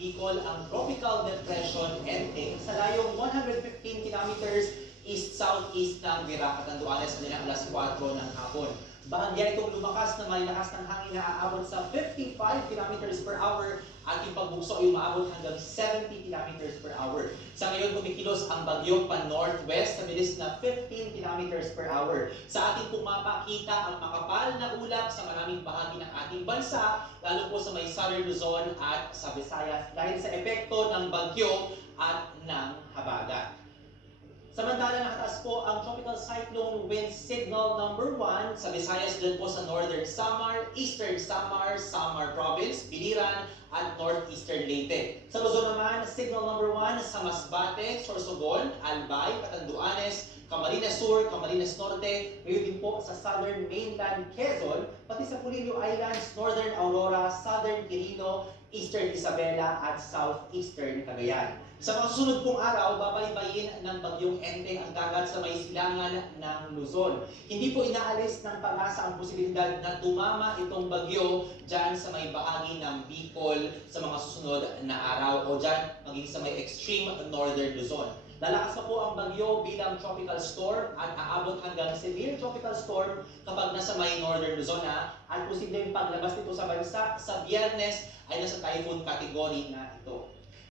Bicol ang Tropical Depression Enteng sa layong 115 kilometers east-southeast ng Virac, Catanduanes kanina alas 4 ng hapon. Bahagya itong lumakas na may lakas ng hangin na aabot sa 55 kilometers per hour at yung pagbugso ay umaabot hanggang 70 kilometers per hour. Sa ngayon, kumikilos ang bagyo pa northwest sa bilis na 15 kilometers per hour. Sa ating pumapakita ang makapal na ulap sa maraming bahagi ng ating bansa, lalo po sa may Southern Luzon at sa Visayas dahil sa epekto ng bagyo at ng habagat. Samantala, nakataas po ang Tropical Cyclone Wind Signal number 1 sa Visayas dyan po sa Northern Samar, Eastern Samar, Samar Province, Biliran, at Northeastern Leyte. Sa Luzon naman, Signal number 1 sa Masbate, Sorsogon, Albay, Catanduanes, Camarines Sur, Camarines Norte, ngayon din po sa Southern Mainland Quezon, pati sa Pulido Islands, Northern Aurora, Southern Quirino, Eastern Isabela at Southeastern Cagayan. Sa mga susunod pong araw, babaybayin ng bagyong Enteng ang dagat sa may silangan ng Luzon. Hindi po inaalis ng pag-asa ang posibilidad na tumama itong bagyo dyan sa may bahagi ng Bicol sa mga susunod na araw o dyan maging sa may extreme northern Luzon. Lalakas pa po ang bagyo bilang tropical storm at aabot hanggang severe tropical storm kapag nasa may northern Luzon at posibleng paglabas nito sa bansa sa Biyernes ay nasa typhoon category na ito.